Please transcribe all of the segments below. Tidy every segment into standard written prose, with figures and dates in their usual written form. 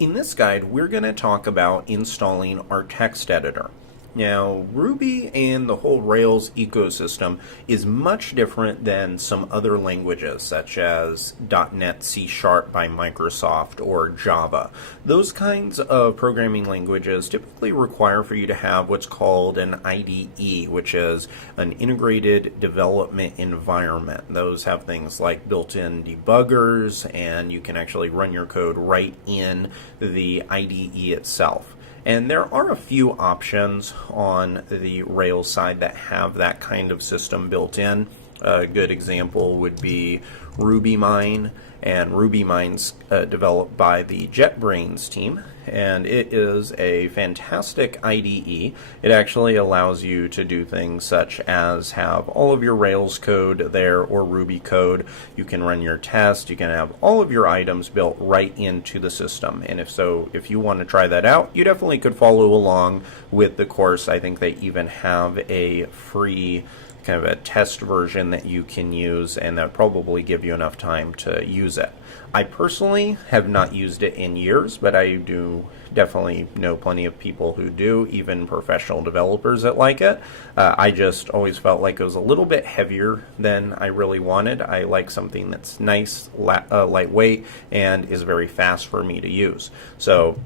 In this guide, we're going to talk about installing our text editor. Now, Ruby and the whole Rails ecosystem is much different than some other languages, such as .NET C# by Microsoft or Java. Those kinds of programming languages typically require for you to have what's called an IDE, which is an integrated development environment. Those have things like built-in debuggers, and you can actually run your code right in the IDE itself. And there are a few options on the Rails side that have that kind of system built in. A good example would be RubyMine, and RubyMine's developed by the JetBrains team, and it is a fantastic IDE. It actually allows you to do things such as have all of your Rails code there or Ruby code. You can run your test. You can have all of your items built right into the system. And if you want to try that out, you definitely could follow along with the course. I think they even have a free kind of a test version that you can use, and that probably give you enough time to use it. I personally have not used it in years, but I do definitely know plenty of people who do, even professional developers that like it. I just always felt like it was a little bit heavier than I really wanted. I like something that's nice, lightweight, and is very fast for me to use. So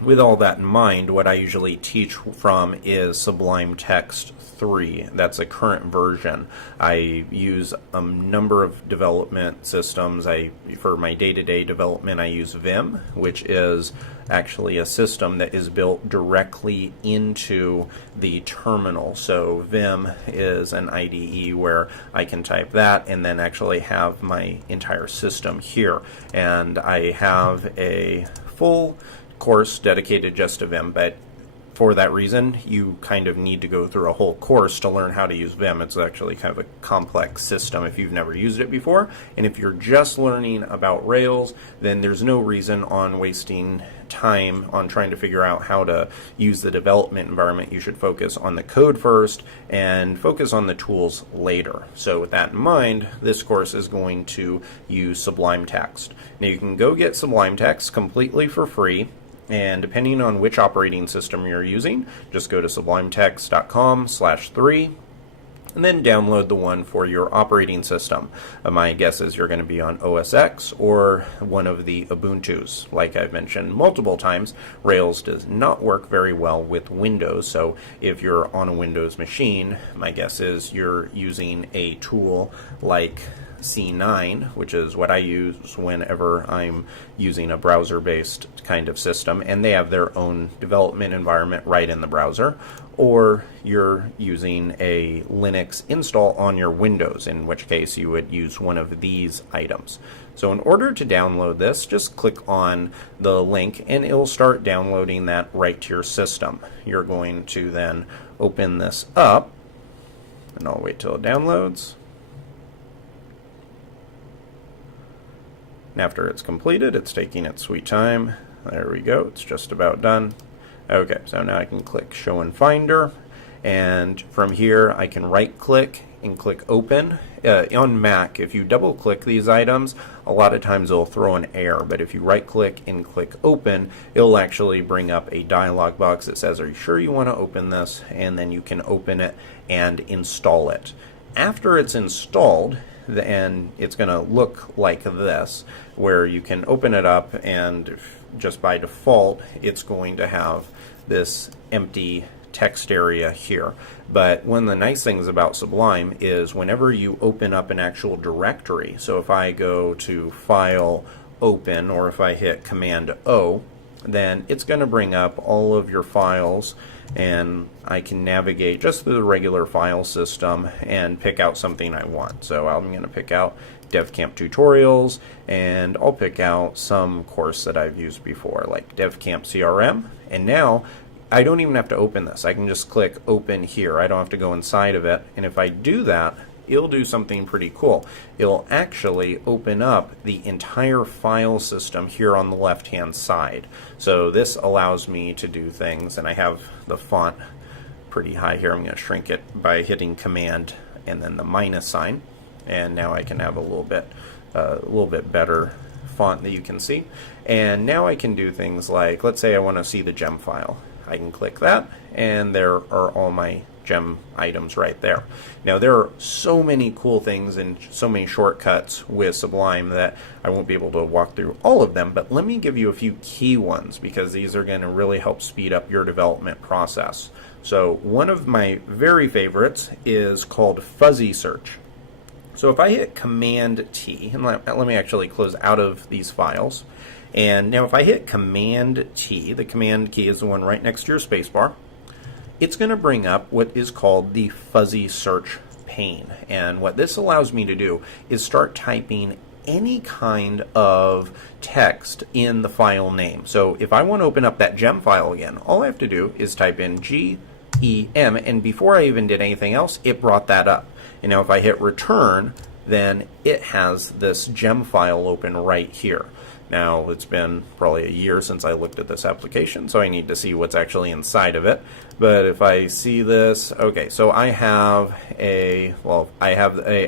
with all that in mind, what I usually teach from is Sublime Text 3. That's a current version. I use a number of development systems. For my day-to-day development, I use Vim, which is actually a system that is built directly into the terminal. So Vim is an IDE where I can type that and then actually have my entire system here. And I have a full course dedicated just to Vim, but for that reason, you kind of need to go through a whole course to learn how to use Vim. It's actually kind of a complex system if you've never used it before. And if you're just learning about Rails, then there's no reason on wasting time on trying to figure out how to use the development environment. You should focus on the code first and focus on the tools later. So with that in mind, this course is going to use Sublime Text. Now you can go get Sublime Text completely for free. And depending on which operating system you're using, just go to sublimetext.com/3 and then download the one for your operating system. My guess is you're going to be on OS X or one of the Ubuntus. Like I've mentioned multiple times, Rails does not work very well with Windows. So if you're on a Windows machine, my guess is you're using a tool like C9, which is what I use whenever I'm using a browser-based kind of system, and they have their own development environment right in the browser, or you're using a Linux install on your Windows, in which case you would use one of these items. So in order to download this, just click on the link and it'll start downloading that right to your system. You're going to then open this up, and I'll wait till it downloads. And after it's completed, it's taking its sweet time. There we go, it's just about done. Okay, so now I can click Show in Finder, and from here I can right click and click Open. On Mac, if you double click these items, a lot of times it'll throw an error, but if you right click and click Open, it'll actually bring up a dialog box that says, are you sure you want to open this? And then you can open it and install it. After it's installed, and it's going to look like this, where you can open it up and just by default it's going to have this empty text area here. But one of the nice things about Sublime is whenever you open up an actual directory, so if I go to File, Open, or if I hit Command O, then it's going to bring up all of your files, and I can navigate just through the regular file system and pick out something I want. So I'm going to pick out DevCamp tutorials, and I'll pick out some course that I've used before, like DevCamp CRM. And now I don't even have to open this. I can just click Open here. I don't have to go inside of it. And if I do that, it'll do something pretty cool. It'll actually open up the entire file system here on the left hand side. So this allows me to do things, and I have the font pretty high here. I'm going to shrink it by hitting Command and then the minus sign, and now I can have a little bit better font that you can see. And now I can do things like, let's say I want to see the gem file. I can click that, and there are all my gem items right there. Now there are so many cool things and so many shortcuts with Sublime that I won't be able to walk through all of them, but let me give you a few key ones because these are going to really help speed up your development process. So one of my very favorites is called fuzzy search. So if I hit Command T, and let me actually close out of these files, and now if I hit Command T, the Command key is the one right next to your spacebar, it's going to bring up what is called the fuzzy search pane. And what this allows me to do is start typing any kind of text in the file name. So if I want to open up that gem file again, all I have to do is type in GEM, and before I even did anything else, it brought that up. And now if I hit return, then it has this gem file open right here. Now, it's been probably a year since I looked at this application, so I need to see what's actually inside of it. But if I see this, okay, so I have a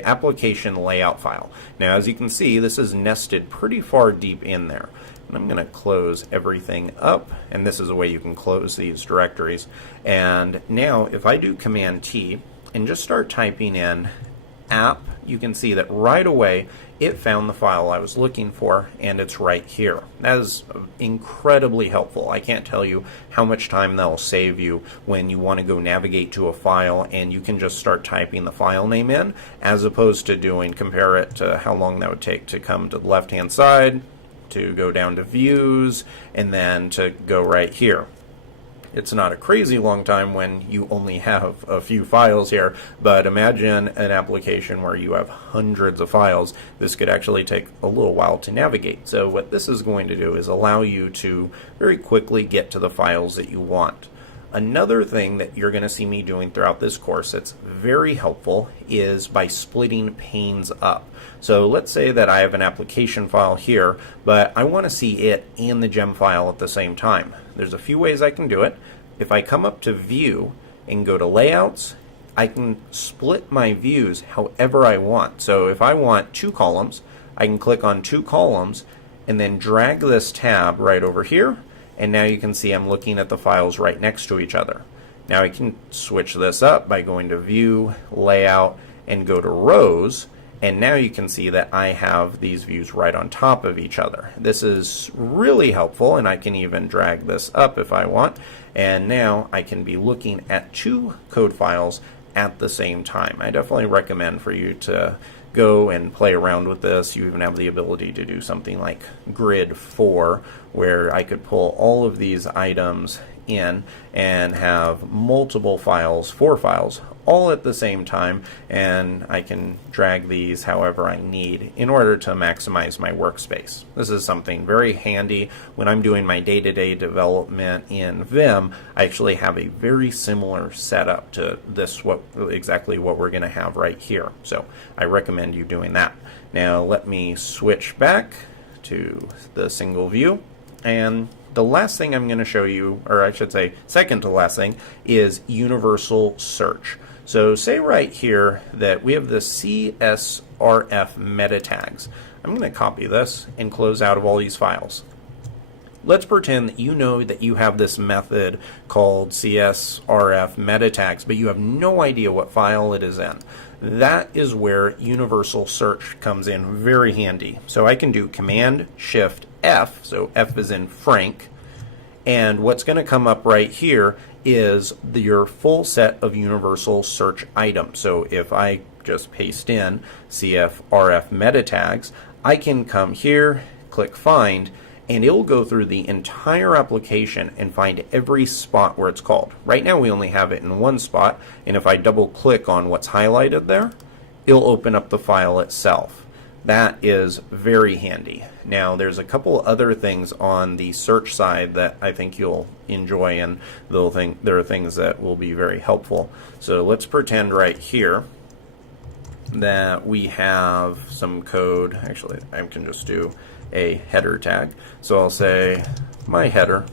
application layout file. Now, as you can see, this is nested pretty far deep in there. And I'm going to close everything up, and this is a way you can close these directories. And now, if I do Command T and just start typing in app, you can see that right away it found the file I was looking for, and it's right here. That is incredibly helpful. I can't tell you how much time that will save you when you want to go navigate to a file and you can just start typing the file name in, as opposed to compare it to how long that would take to come to the left hand side, to go down to views, and then to go right here. It's not a crazy long time when you only have a few files here, but imagine an application where you have hundreds of files. This could actually take a little while to navigate. So what this is going to do is allow you to very quickly get to the files that you want. Another thing that you're going to see me doing throughout this course that's very helpful is by splitting panes up. So let's say that I have an application file here, but I want to see it and the gem file at the same time. There's a few ways I can do it. If I come up to View and go to Layouts, I can split my views however I want. So if I want 2 columns, I can click on 2 columns and then drag this tab right over here, and now you can see I'm looking at the files right next to each other. Now I can switch this up by going to View, Layout, and go to Rows, and now you can see that I have these views right on top of each other. This is really helpful, and I can even drag this up if I want, and now I can be looking at 2 code files at the same time. I definitely recommend for you to go and play around with this. You even have the ability to do something like Grid 4, where I could pull all of these items in and have multiple files, 4 files, all at the same time, and I can drag these however I need in order to maximize my workspace. This is something very handy when I'm doing my day-to-day development in Vim. I actually have a very similar setup to this, exactly what we're going to have right here. So I recommend you doing that. Now let me switch back to the single view, and the last thing I'm going to show you, or I should say second to last thing, is universal search. So say right here that we have the CSRF meta tags. I'm going to copy this and close out of all these files. Let's pretend that you know that you have this method called CSRF meta tags, but you have no idea what file it is in. That is where universal search comes in very handy. So I can do Command Shift F, so F is in Frank, and what's going to come up right here is your full set of universal search items. So if I just paste in CSRF meta tags, I can come here, click Find, and it will go through the entire application and find every spot where it's called. Right now we only have it in one spot, and if I double click on what's highlighted there, it'll open up the file itself. That is very handy. Now there's a couple other things on the search side that I think you'll enjoy, and there are things that will be very helpful. So let's pretend right here that we have some code. Actually, I can just do a header tag. So I'll say my header,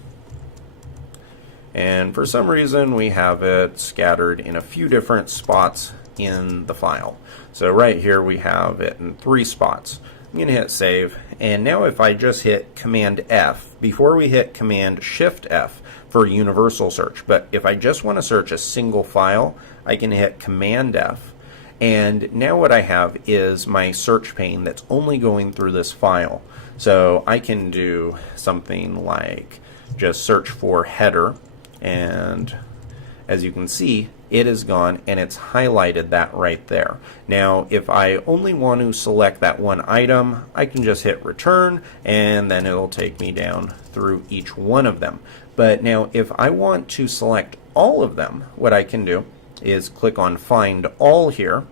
and for some reason we have it scattered in a few different spots in the file. So right here we have it in 3 spots. I'm going to hit save, and now if I just hit Command F, before we hit Command Shift F for universal search, but if I just want to search a single file, I can hit Command F, and now what I have is my search pane that's only going through this file. So I can do something like just search for header, and as you can see, it is gone and it's highlighted that right there. Now if I only want to select that one item, I can just hit return and then it'll take me down through each one of them. But now if I want to select all of them, what I can do is click on find all here,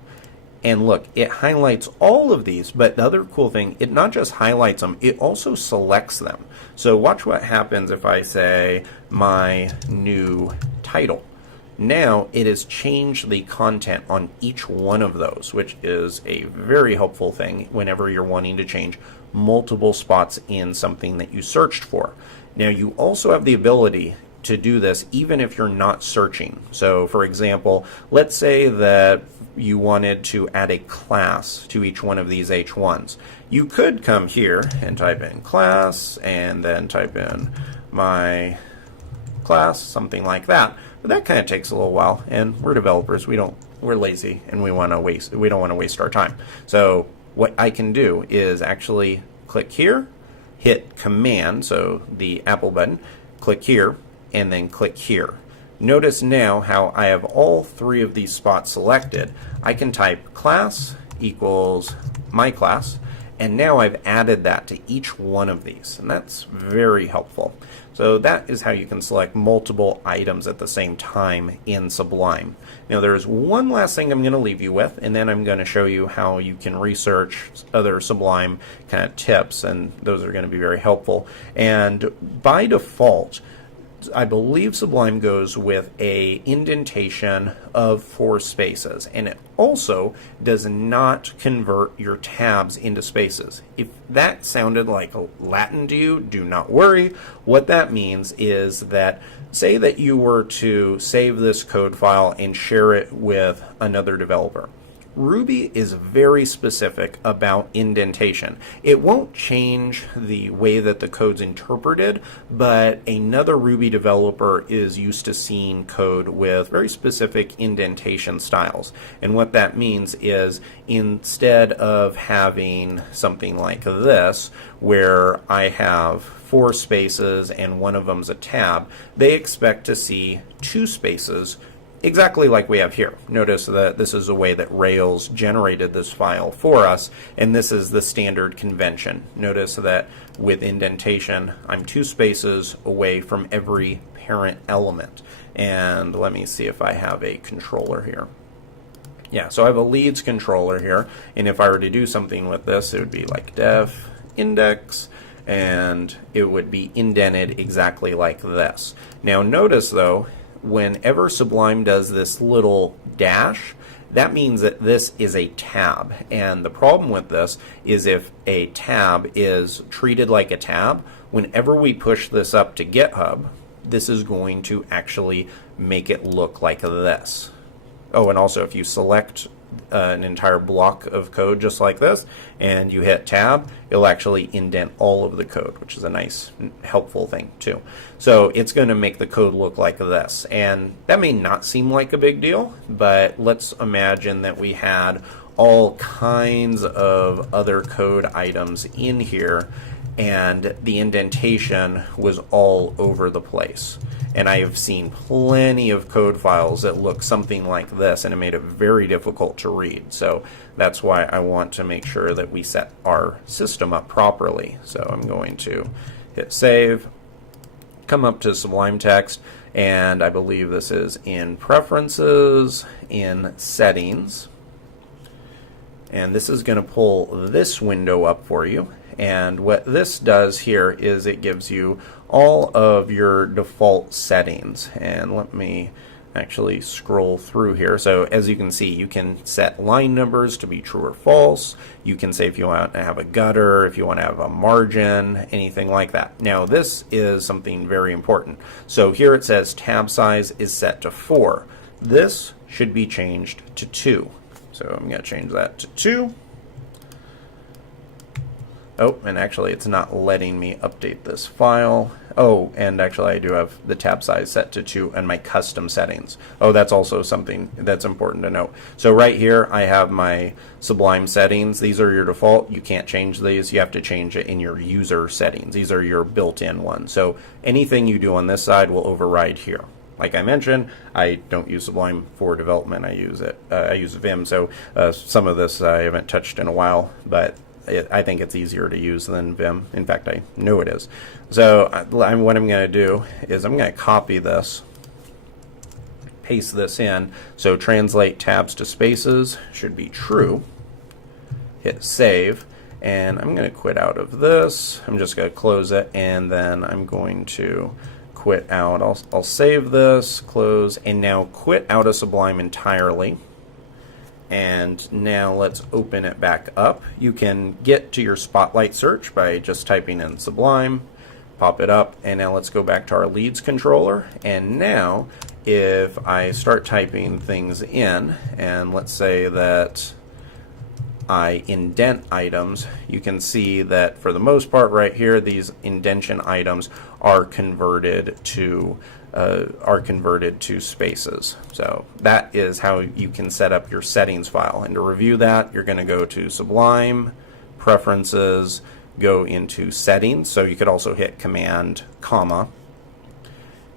and look, it highlights all of these, but the other cool thing, it not just highlights them, it also selects them. So watch what happens if I say my new title. Now it has changed the content on each one of those, which is a very helpful thing whenever you're wanting to change multiple spots in something that you searched for. Now you also have the ability to do this even if you're not searching. So for example, let's say that you wanted to add a class to each one of these H1s. You could come here and type in class and then type in my class, something like that. But that kind of takes a little while, and we're developers. We're lazy, and we don't want to waste our time. So what I can do is actually click here, hit Command, so the Apple button, click here, and then click here. Notice now how I have all three of these spots selected. I can type class equals my class, and now I've added that to each one of these, and that's very helpful. So that is how you can select multiple items at the same time in Sublime. Now there's one last thing I'm going to leave you with, and then I'm going to show you how you can research other Sublime kind of tips, and those are going to be very helpful. And by default, I believe Sublime goes with a indentation of 4 spaces, and it also does not convert your tabs into spaces. If that sounded like Latin to you, do not worry. What that means is that say that you were to save this code file and share it with another developer. Ruby is very specific about indentation. It won't change the way that the code's interpreted, but another Ruby developer is used to seeing code with very specific indentation styles. And what that means is instead of having something like this, where I have 4 spaces and one of them's a tab, they expect to see 2 spaces exactly like we have here. Notice that this is the way that Rails generated this file for us, and this is the standard convention. Notice that with indentation, I'm 2 spaces away from every parent element. And let me see if I have a controller here. Yeah, so I have a leads controller here, and if I were to do something with this, it would be like def index, and it would be indented exactly like this. Now notice though, whenever Sublime does this little dash, that means that this is a tab. And the problem with this is if a tab is treated like a tab, whenever we push this up to GitHub, this is going to actually make it look like this. Oh, and also if you select an entire block of code just like this and you hit tab, it'll actually indent all of the code, which is a nice helpful thing too. So it's going to make the code look like this, and that may not seem like a big deal, but let's imagine that we had all kinds of other code items in here and the indentation was all over the place. And I have seen plenty of code files that look something like this, and it made it very difficult to read. So that's why I want to make sure that we set our system up properly. So I'm going to hit save, come up to Sublime Text, and I believe this is in Preferences, in Settings. And this is going to pull this window up for you. And what this does here is it gives you all of your default settings. And let me actually scroll through here. So as you can see, you can set line numbers to be true or false. You can say if you want to have a gutter, if you want to have a margin, anything like that. Now this is something very important. So here it says tab size is set to 4. This should be changed to 2. So I'm going to change that to 2. Oh, and actually it's not letting me update this file. Oh, and actually I do have the tab size set to 2 and my custom settings. Oh, that's also something that's important to note. So right here I have my Sublime settings. These are your default. You can't change these. You have to change it in your user settings. These are your built-in ones. So anything you do on this side will override here. Like I mentioned, I don't use Sublime for development. I use Vim. So some of this I haven't touched in a while, but I think it's easier to use than Vim. In fact, I know it is. So what I'm going to do is I'm going to copy this, paste this in. So translate tabs to spaces should be true. Hit save, and I'm going to quit out of this. I'm just going to close it, and then I'm going to quit out. I'll save this, close, and now quit out of Sublime entirely. And now let's open it back up. You can get to your Spotlight search by just typing in Sublime, pop it up, and now let's go back to our leads controller. And now if I start typing things in, and let's say that I indent items, you can see that for the most part right here, these indentation items are converted to spaces. So that is how you can set up your settings file. And to review that, you're going to go to Sublime, Preferences, go into Settings. So you could also hit Command, comma,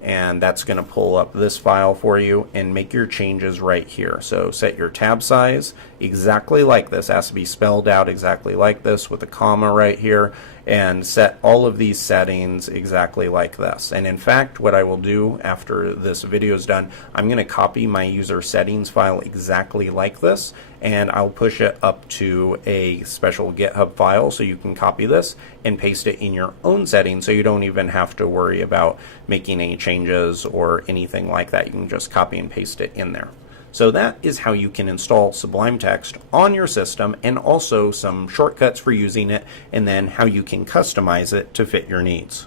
and that's going to pull up this file for you and make your changes right here. So set your tab size exactly like this. It has to be spelled out exactly like this with a comma right here, and set all of these settings exactly like this. And in fact, what I will do after this video is done, I'm going to copy my user settings file exactly like this, and I'll push it up to a special GitHub file so you can copy this and paste it in your own settings, so you don't even have to worry about making any changes or anything like that. You can just copy and paste it in there. So that is how you can install Sublime Text on your system, and also some shortcuts for using it, and then how you can customize it to fit your needs.